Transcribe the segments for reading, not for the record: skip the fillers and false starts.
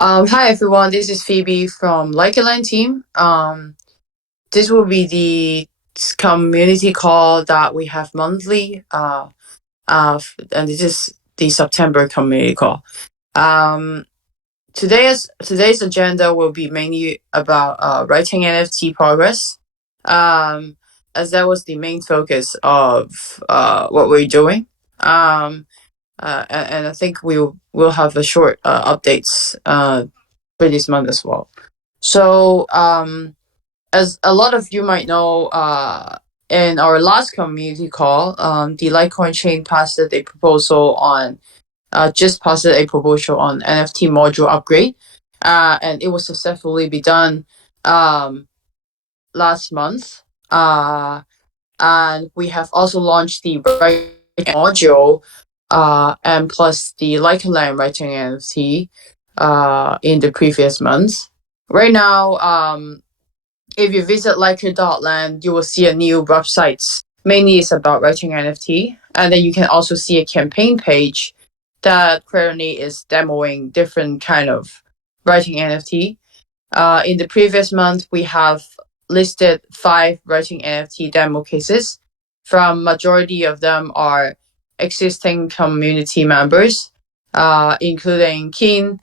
Hi everyone, this is Phoebe from LikeCoin team. This will be the community call that we have monthly. And this is the September community call. Um, today's agenda will be mainly about writing NFT progress. Um, as that was the main focus of what we're doing. Um, and I think we'll have a short updates for this month as well. So, as a lot of you might know, in our last community call, the Litecoin chain passed a proposal on just passed a proposal on NFT module upgrade, and it was successfully be done um, last month. And we have also launched the writing module, and plus the Likeland writing NFT in the previous months. Right now, if you visit Liker.land, you will see a new website. Mainly it's about writing NFT. And then you can also see a campaign page that currently is demoing different kind of writing NFT. In the previous month, we have listed 5 writing NFT demo cases. From majority of them are existing community members, including Keen,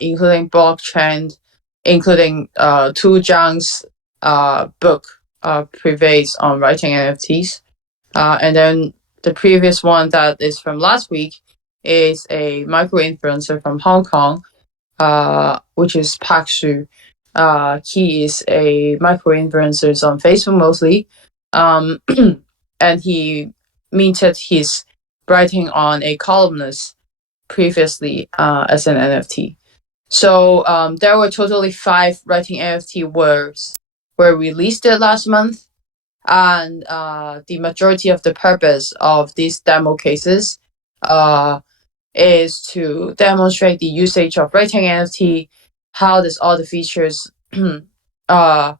including Blockchain, including Tu Zhang's book, Prevails on Writing NFTs. And then the previous one that is from last week is a micro influencer from Hong Kong, which is Park Shu. He is a micro influencer on Facebook mostly, um, and he minted his writing on a columnist previously as an NFT. So there were totally 5 writing NFT words were released last month, and the majority of the purpose of these demo cases uh, is to demonstrate the usage of writing NFT, how does all the features uh,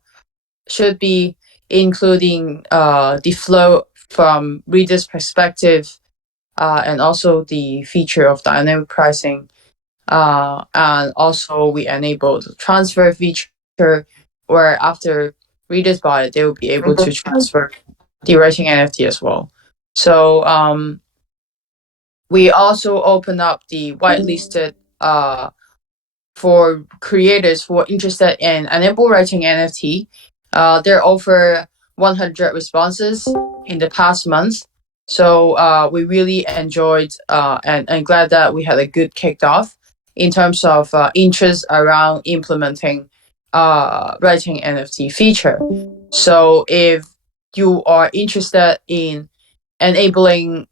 should be, including the flow from reader's perspective, and also the feature of dynamic pricing. And also we enabled transfer feature where after readers buy it, they will be able to transfer the writing NFT as well. So we also open up the whitelisted for creators who are interested in enable writing NFT. There are over 100 responses in the past month. So we really enjoyed and glad that we had a good kickoff in terms of interest around implementing writing NFT feature. So if you are interested in enabling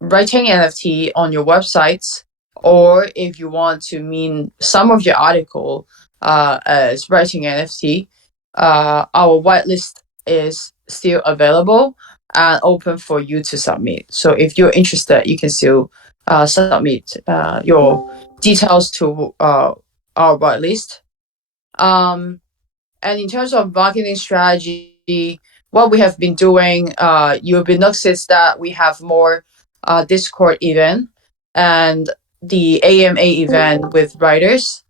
writing NFT on your websites, or if you want to mean some of your article as writing NFT, our whitelist is still available and open for you to submit. So if you're interested, you can still submit your details to our whitelist. And in terms of marketing strategy, what we have been doing, you'll be noticed that we have more Discord event and the AMA event with writers.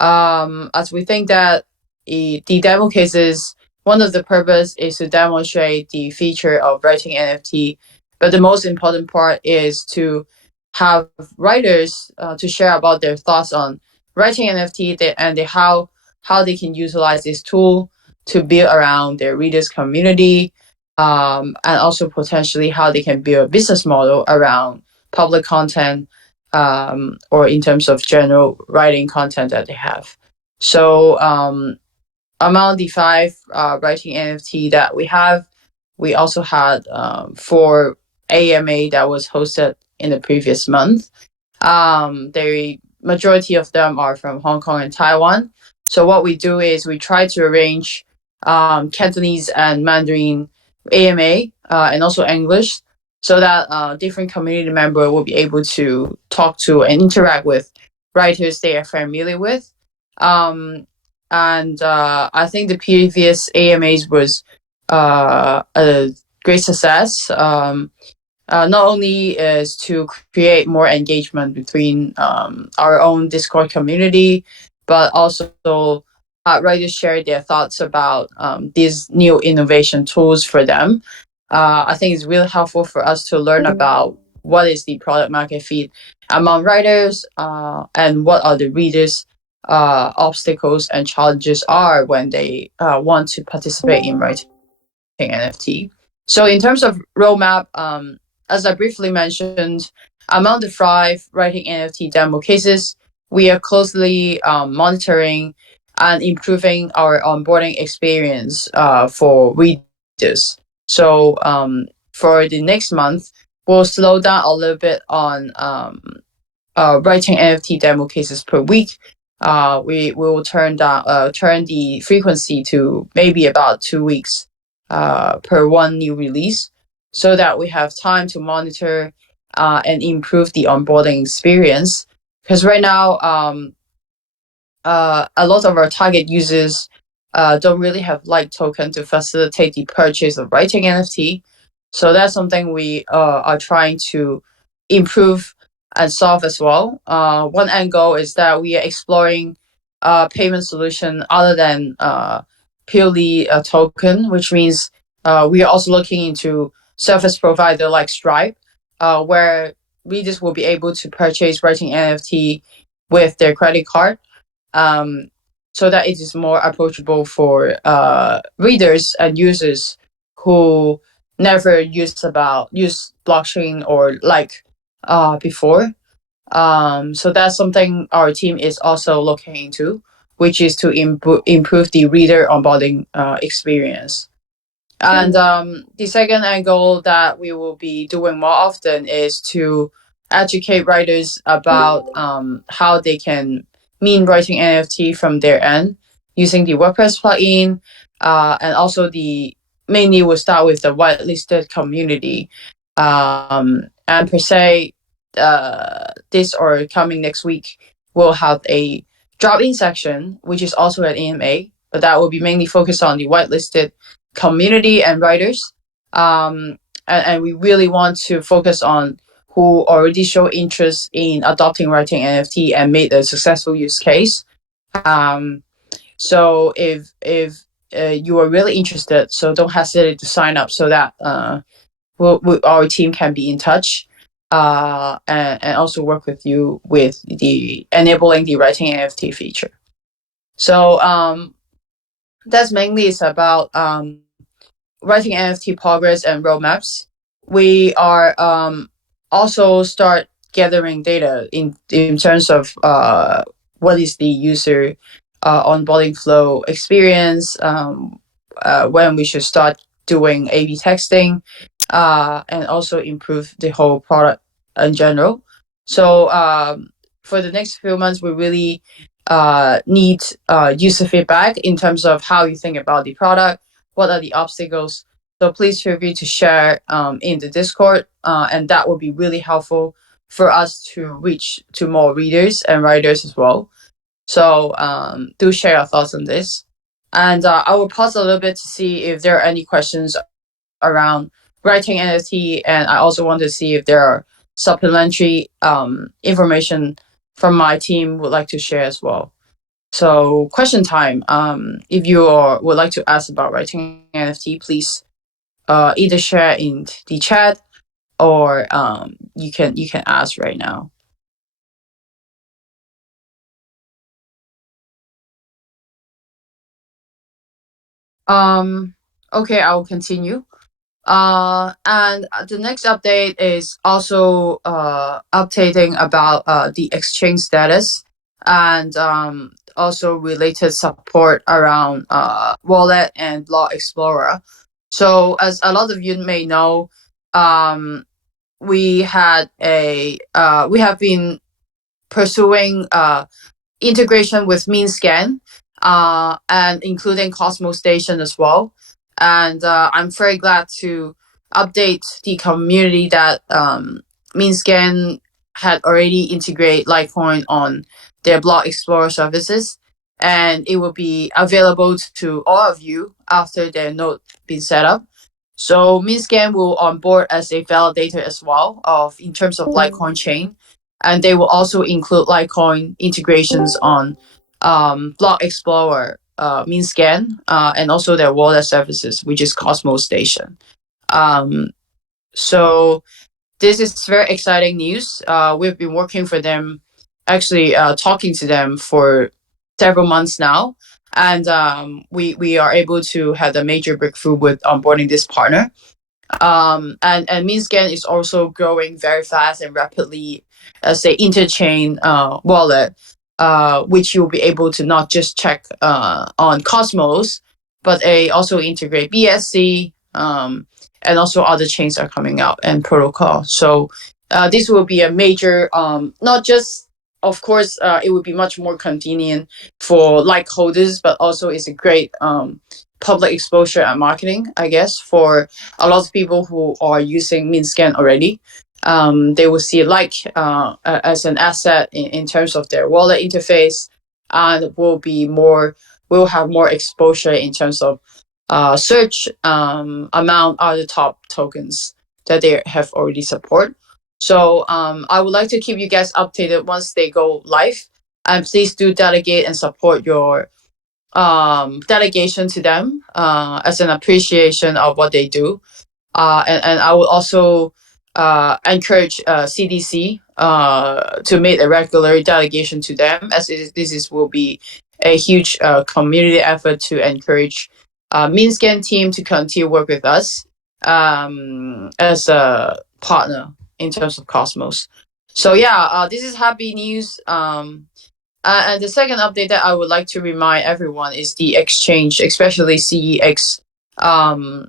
As we think that the demo cases, one of the purpose is to demonstrate the feature of writing NFT, but the most important part is to have writers to share about their thoughts on writing NFT and how they can utilize this tool to build around their readers community, and also potentially how they can build a business model around public content, or in terms of general writing content that they have. So among the 5 writing NFT that we have, we also had 4 AMA that was hosted in the previous month. The majority of them are from Hong Kong and Taiwan. So what we do is we try to arrange Cantonese and Mandarin AMA, and also English, so that different community member will be able to talk to and interact with writers they are familiar with. And I think the previous AMAs was a great success. not only is to create more engagement between our own Discord community, but also writers share their thoughts about these new innovation tools for them. I think it's really helpful for us to learn about what is the product market fit among writers, and what are the readers' obstacles and challenges are when they want to participate in writing NFT. So in terms of roadmap, as I briefly mentioned, among the five writing NFT demo cases, we are closely monitoring and improving our onboarding experience for readers. So for the next month, we'll slow down a little bit on writing NFT demo cases per week. We will turn the frequency to maybe about 2 weeks per one new release, so that we have time to monitor and improve the onboarding experience. Because right now, a lot of our target users don't really have like token to facilitate the purchase of writing NFT. So that's something we are trying to improve and solve as well. One angle is that we are exploring payment solution other than purely a token, which means we are also looking into service provider like Stripe, where readers will be able to purchase writing NFT with their credit card, um, so that it is more approachable for readers and users who never use blockchain or like before. So that's something our team is also looking into, which is to improve the reader onboarding experience. And the second angle that we will be doing more often is to educate writers about how they can mean writing NFT from their end using the WordPress plugin. And also the mainly we'll start with the whitelisted community. And per se, this or coming next week, we'll have a drop-in section, which is also at AMA, but that will be mainly focused on the whitelisted community and writers. And we really want to focus on who already show interest in adopting writing NFT and made a successful use case. Um, so if you are really interested, so don't hesitate to sign up so that our team can be in touch, and also work with you with the enabling the writing NFT feature. So that's mainly is about writing NFT progress and roadmaps. We are also start gathering data in terms of what is the user onboarding flow experience, when we should start doing A/B testing, and also improve the whole product in general. So for the next few months, we really need user feedback in terms of how you think about the product, what are the obstacles. So please feel free to share in the Discord, and that will be really helpful for us to reach to more readers and writers as well. So do share your thoughts on this. And I will pause a little bit to see if there are any questions around writing NFT, and I also want to see if there are supplementary information from my team would like to share as well. So question time. If you would like to ask about writing NFT, please either share in the chat, or you can ask right now. Okay, I will continue. And the next update is also updating about the exchange status, and also related support around wallet and block explorer. So as a lot of you may know, we have been pursuing integration with MeanScan, and including Cosmos Station as well. And I'm very glad to update the community that MeanScan had already integrated LikeCoin on their Block Explorer services, and it will be available to all of you after their node been set up. So Minscan will onboard as a validator as well of in terms of LikeCoin chain, and they will also include LikeCoin integrations on Block Explorer, Minscan, and also their wallet services, which is Cosmos Station. Um, so this is very exciting news. We've been working for them, actually talking to them for several months now, and we are able to have a major breakthrough with onboarding this partner. And Minscan is also growing very fast and rapidly as a interchain wallet, which you'll be able to not just check on Cosmos, but also integrate BSC, and also other chains are coming out and protocol. So this will be a major, not just, of course, it would be much more convenient for like holders, but also it's a great public exposure and marketing, I guess, for a lot of people who are using Minscan already. They will see as an asset in terms of their wallet interface, and will have more exposure in terms of search amount are the top tokens that they have already support. So I would like to keep you guys updated once they go live, and please do delegate and support your delegation to them as an appreciation of what they do. And I will also encourage CDC to make a regular delegation to them, as will be a huge community effort to encourage Minscan team to continue work with us as a partner in terms of Cosmos. So yeah, this is happy news. And the second update that I would like to remind everyone is the exchange, especially CEX uh,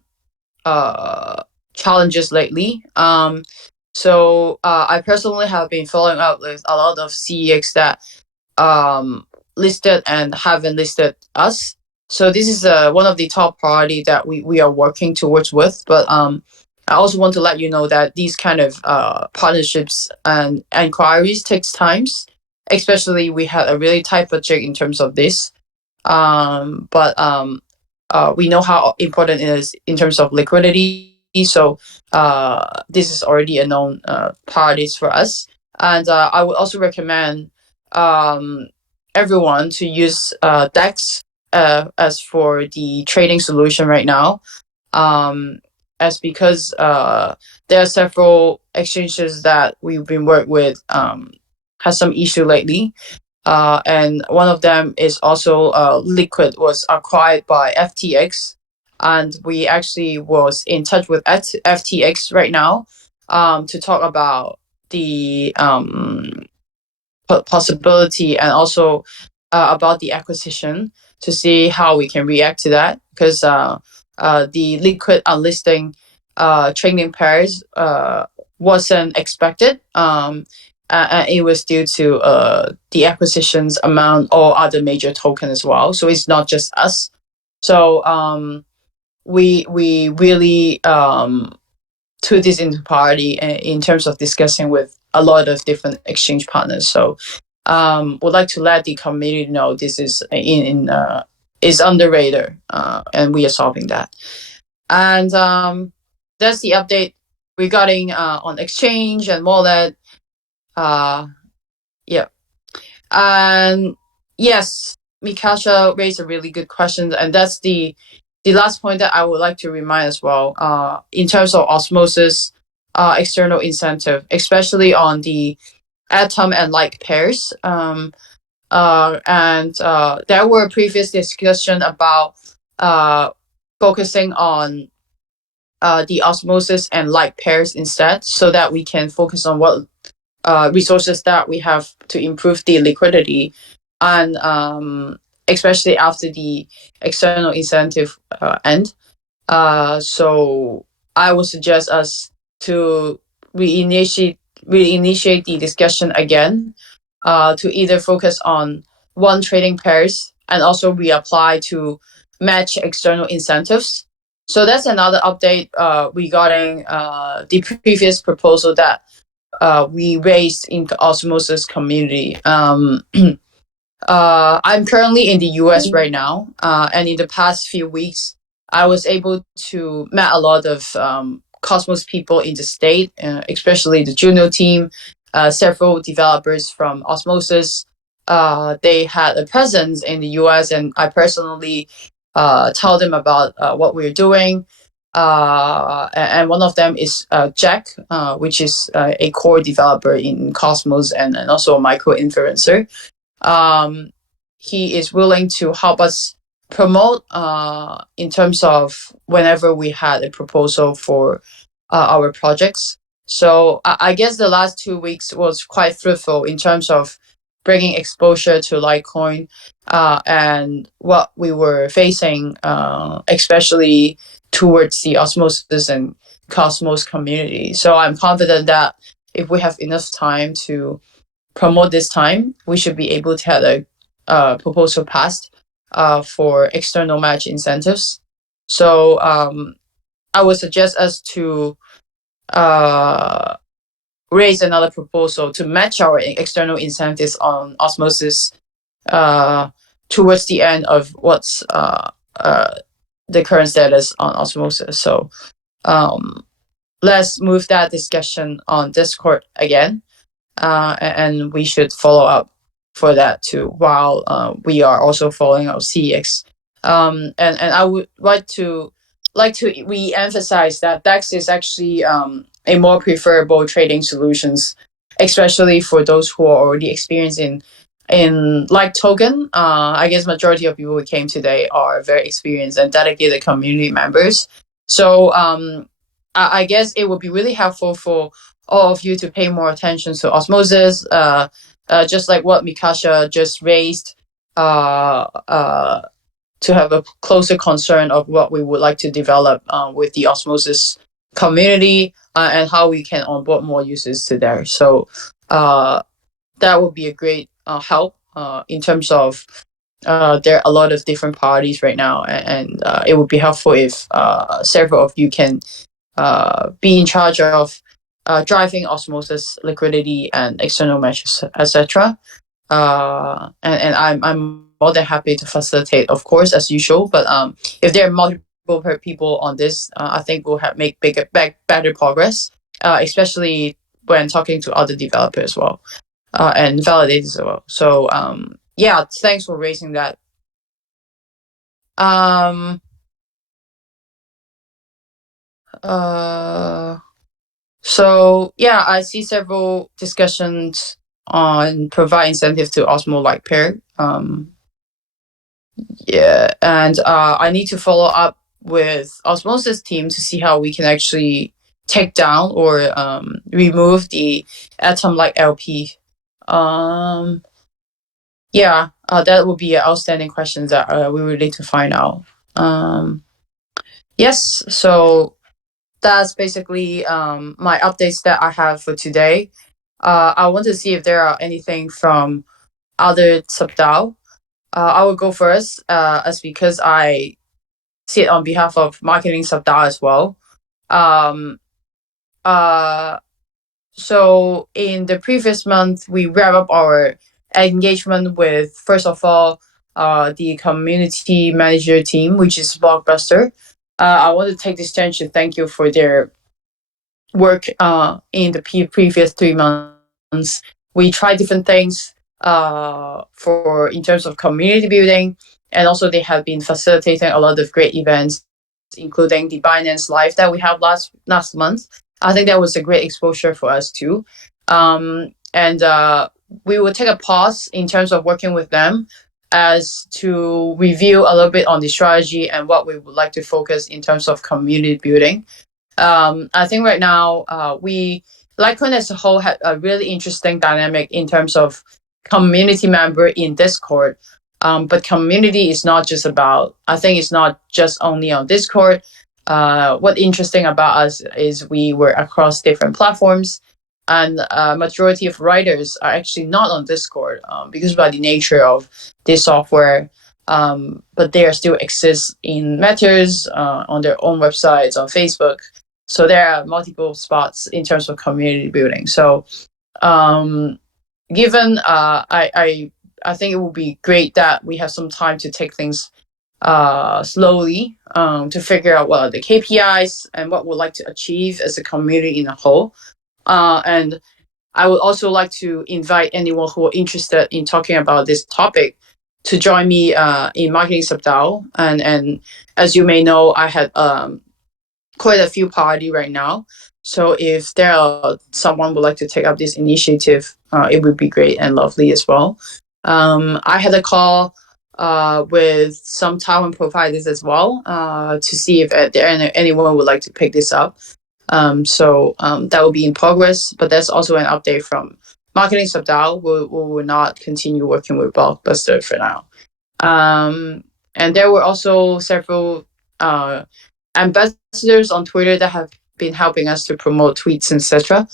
challenges lately. I personally have been following up with a lot of CEX that listed and haven't listed us. So this is one of the top priority that we are working towards with. But I also want to let you know that these kind of partnerships and inquiries takes times. Especially we had a really tight budget in terms of this. But we know how important it is in terms of liquidity. So this is already a known priorities for us. And I would also recommend um, everyone to use DEX as for the trading solution right now. As because there are several exchanges that we've been worked with has some issue lately. And one of them is also Liquid was acquired by FTX, and we actually was in touch with FTX right now to talk about the possibility and also about the acquisition to see how we can react to that, because the Liquid unlisting trading pairs wasn't expected. It was due to the acquisitions amount or other major token as well. So it's not just us. So we really took this into party in terms of discussing with a lot of different exchange partners. So would like to let the community know this is is under radar, and we are solving that. And that's the update regarding on exchange and wallet. Uh, yeah. And yes, Mikasha raised a really good question, and that's the last point that I would like to remind as well. In terms of osmosis, external incentive, especially on the atom and like pairs. And there were previous discussion about focusing on the osmosis and like pairs instead, so that we can focus on what resources that we have to improve the liquidity, and especially after the external incentive end. So I would suggest us to reinitiate reinitiate the discussion again, to either focus on one trading pairs and also reapply to match external incentives. So that's another update regarding the previous proposal that we raised in Osmosis community. I'm currently in the US right now, and in the past few weeks, I was able to meet a lot of Cosmos people in the state, especially the Juno team, several developers from Osmosis. They had a presence in the US, and I personally told them about what we're doing. And one of them is Jack, which is a core developer in Cosmos and also a micro influencer. Um, he is willing to help us promote in terms of whenever we had a proposal for our projects. So I guess the last 2 weeks was quite fruitful in terms of bringing exposure to Litecoin and what we were facing, especially towards the Osmosis and Cosmos community. So I'm confident that if we have enough time to promote this time, we should be able to have a proposal passed for external match incentives. So I would suggest us to uh, raise another proposal to match our external incentives on Osmosis towards the end of what's the current status on Osmosis. So let's move that discussion on Discord again. And we should follow up for that too, while we are also following our CX. And I would like to re-emphasize that DEX is actually a more preferable trading solutions, especially for those who are already experienced in like token. I guess majority of people who came today are very experienced and dedicated community members. So I guess it would be really helpful for all of you to pay more attention to Osmosis, just like what Mikasha just raised, to have a closer concern of what we would like to develop with the Osmosis community and how we can onboard more users to there. So that would be a great help in terms of there are a lot of different parties right now, and it would be helpful if several of you can be in charge of driving Osmosis liquidity and external measures, etc. And I'm more than happy to facilitate, of course, as usual. But if there are multiple people on this, I think we'll have make better progress, especially when talking to other developers as well and validators as well. So yeah, thanks for raising that. Um, uh, So yeah, I see several discussions on provide incentive to Osmo like pair. Yeah, and I need to follow up with Osmosis team to see how we can actually take down or remove the Atom like LP. Um, yeah, that would be an outstanding question that we would need to find out. Um, yes, so that's basically my updates that I have for today. I want to see if there are anything from other subDAO. I will go first, as because I sit on behalf of marketing subDAO as well. Um, uh, so in the previous month, we wrap up our engagement with first of all the community manager team, which is Blockbuster. I want to take this chance to thank you for their work in the previous 3 months. We tried different things for in terms of community building, and also they have been facilitating a lot of great events, including the Binance Live that we had last month. I think that was a great exposure for us too. And we will take a pause in terms of working with them as to review a little bit on the strategy and what we would like to focus in terms of community building. I think right now we LikeCoin as a whole had a really interesting dynamic in terms of community member in Discord. But community is not just about. I think it's not just only on Discord. What interesting about us is we were across different platforms, and majority of writers are actually not on Discord because by the nature of this software. But they are still exist in matters on their own websites on Facebook. So there are multiple spots in terms of community building. So given I think it would be great that we have some time to take things slowly to figure out what are the KPIs and what we'd like to achieve as a community in a whole. And I would also like to invite anyone who are interested in talking about this topic to join me in Marketing Sabdao. And as you may know, I had quite a few party right now. So if there are someone would like to take up this initiative, it would be great and lovely as well. I had a call with some Taiwan providers as well to see if anyone would like to pick this up. That will be in progress, but that's also an update from Marketing Sabdao. We will not continue working with Blockbuster for now. And there were also several ambassadors on Twitter that have been helping us to promote tweets, etc.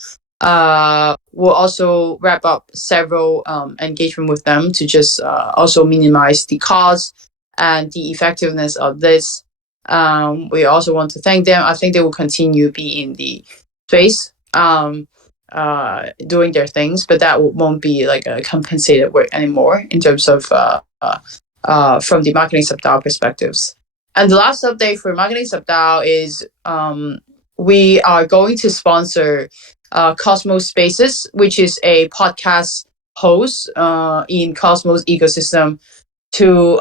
We'll also wrap up several engagement with them to just also minimize the cost and the effectiveness of this. We also want to thank them. I think they will continue be in the space doing their things, but that won't be like a compensated work anymore in terms of from the Marketing Sabdao perspectives. And the last update for Marketing Sabdao is we are going to sponsor Cosmos Spaces, which is a podcast host in Cosmos ecosystem to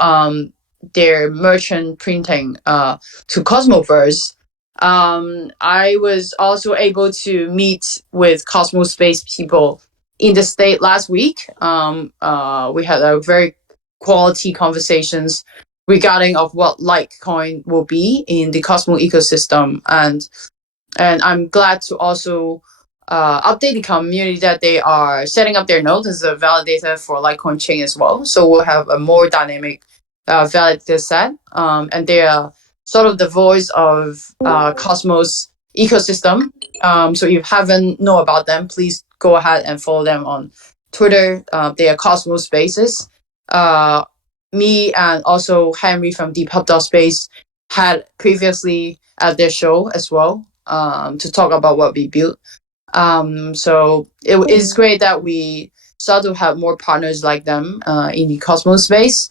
their merchant printing to Cosmoverse. I was also able to meet with Cosmos Space people in the state last week. We had a very quality conversations regarding of what LikeCoin will be in the Cosmos ecosystem, and I'm glad to also update the community that they are setting up their nodes as a validator for LikeCoin chain as well. So we'll have a more dynamic validator set, and they are sort of the voice of Cosmos ecosystem. So if you haven't know about them, please go ahead and follow them on Twitter. They are Cosmos Spaces. Me and also Henry from Deep Space had previously at their show as well to talk about what we built. So it is great that we start to have more partners like them in the Cosmos space.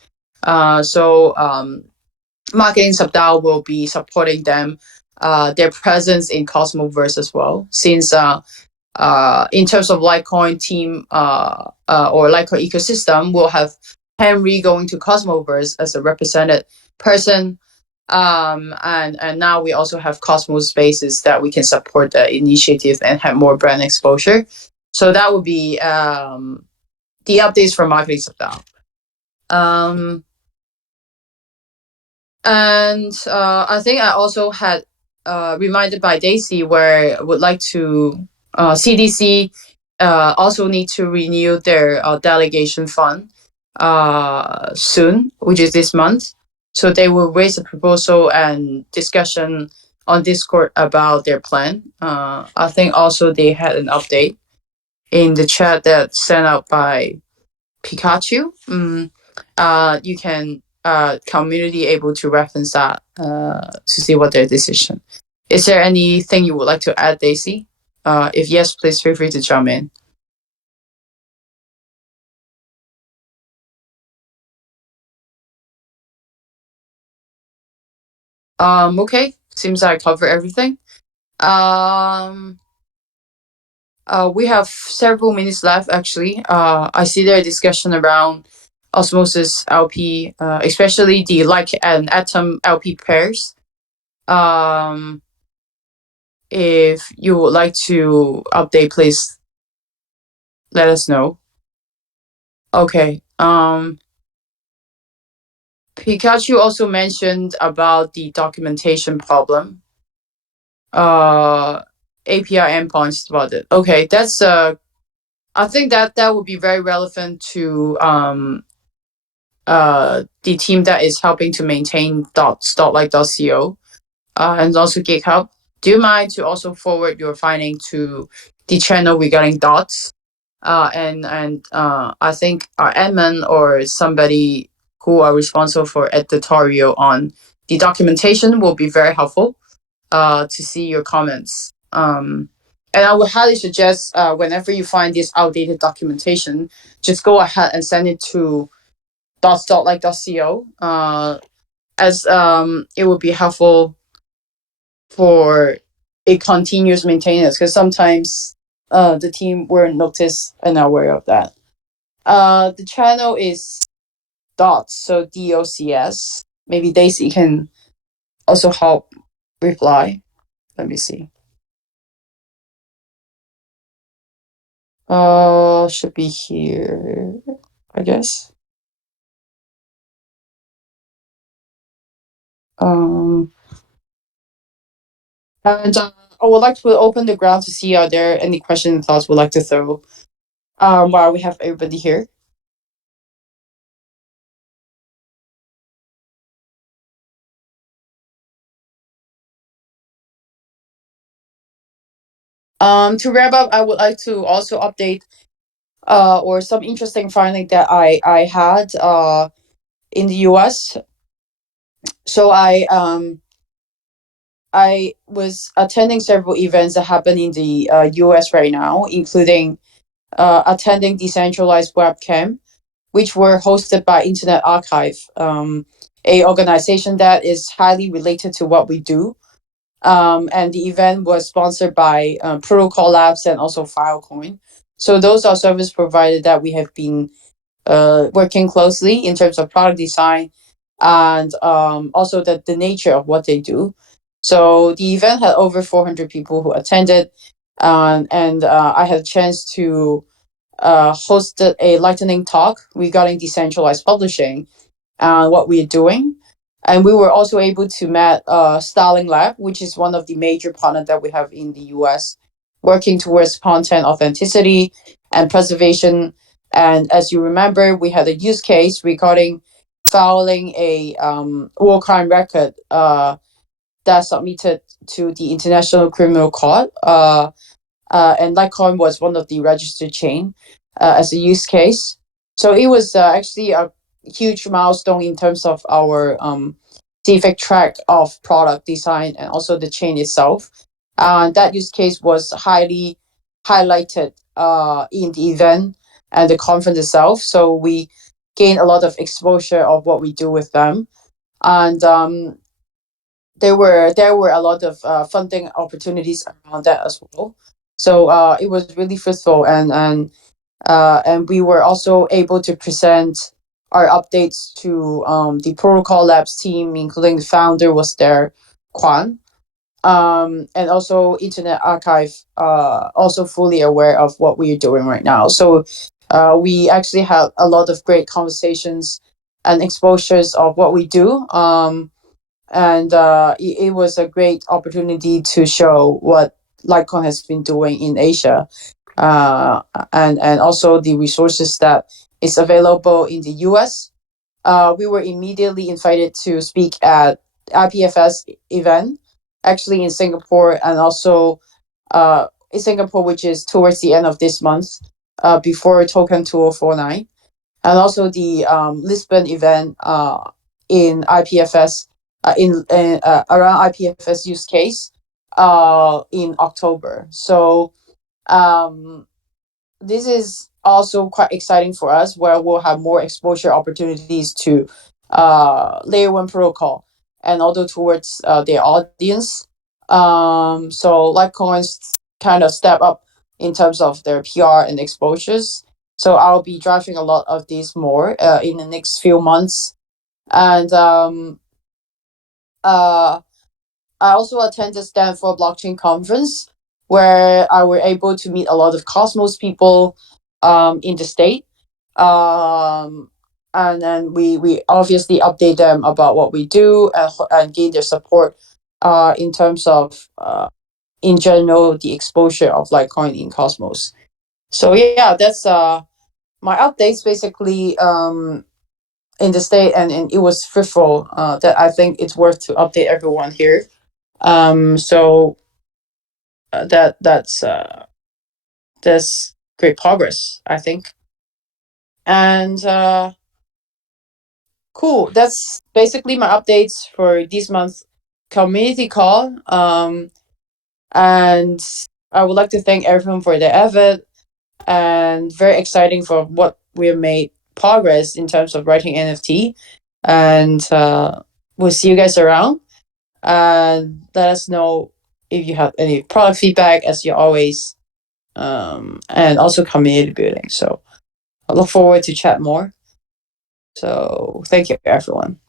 Marketing Sabdao will be supporting them, their presence in Cosmoverse as well, since in terms of Litecoin team or Litecoin ecosystem, we'll have Henry going to Cosmoverse as a represented person. And now we also have Cosmos Spaces that we can support the initiative and have more brand exposure. So that would be the updates from Marketing Sabdao. And I think I also had reminded by Daisy where I would like to CDC also need to renew their delegation fund soon, which is this month. So they will raise a proposal and discussion on Discord about their plan. I think also they had an update in the chat that sent out by Pikachu. You can community able to reference that to see what their decision. Is there anything you would like to add, Daisy? If yes, please feel free to jump in. Okay, seems I covered everything. We have several minutes left actually. I see there a discussion around Osmosis LP, especially the like and atom LP pairs. If you would like to update, please let us know. Okay. Pikachu also mentioned about the documentation problem. API endpoints about it. Okay, that's I think that would be very relevant to the team that is helping to maintain .like.co and also GitHub. Do you mind to also forward your finding to the channel regarding dots? And I think our admin or somebody who are responsible for editorial on the documentation will be very helpful to see your comments. And I would highly suggest whenever you find this outdated documentation, just go ahead and send it to dots.like.co as it would be helpful for a continuous maintenance, because sometimes the team weren't noticed and aware of that. The channel is dots, so DOCS. Maybe Daisy can also help reply. Let me see. Should be here, I guess. Um, and I would like to open the ground to see are there any questions and thoughts we'd like to throw while we have everybody here. To wrap up, I would like to also update or some interesting finding that I had in the US. So I was attending several events that happen in the US right now, including attending decentralized webcam, which were hosted by Internet Archive, a organization that is highly related to what we do. And the event was sponsored by Protocol Labs and also Filecoin. So those are service providers that we have been working closely in terms of product design and also the nature of what they do. So the event had over 400 people who attended, and I had a chance to hosted a lightning talk regarding decentralized publishing and what we're doing. And we were also able to meet Starling Lab, which is one of the major partners that we have in the US, working towards content authenticity and preservation. And as you remember, we had a use case regarding filing a war crime record that submitted to the International Criminal Court. And LikeCoin was one of the registered chain as a use case. So it was actually a huge milestone in terms of our scientific track of product design and also the chain itself. That use case was highly highlighted in the event and the conference itself. So we gained a lot of exposure of what we do with them. And there were a lot of funding opportunities around that as well. So it was really fruitful, and we were also able to present our updates to the Protocol Labs team, including the founder was there, Kwan, and also Internet Archive, also fully aware of what we are doing right now. So we actually had a lot of great conversations and exposures of what we do. And it was a great opportunity to show what LikeCoin has been doing in Asia, and also the resources that is available in the US. We were immediately invited to speak at IPFS event, actually in Singapore, and also in Singapore, which is towards the end of this month, before Token 2049, and also the Lisbon event in IPFS, around IPFS use case in October. So um, this is also quite exciting for us, where we'll have more exposure opportunities to layer one protocol and also towards their audience. So Litecoins kind of step up in terms of their PR and exposures. So I'll be driving a lot of these more in the next few months. And uh, I also attended Stanford Blockchain Conference, where I were able to meet a lot of Cosmos people in the state. Um, and then we obviously update them about what we do, and gain their support in terms of, in general, the exposure of Litecoin in Cosmos. So yeah, that's my updates basically in the state, and it was fruitful, that I think it's worth to update everyone here. So that's great progress, I think. And cool. That's basically my updates for this month's community call. And I would like to thank everyone for their effort, and very exciting for what we have made progress in terms of writing NFT. And we'll see you guys around, and let us know if you have any product feedback, as you always, and also community building. So I look forward to chat more. So thank you, everyone.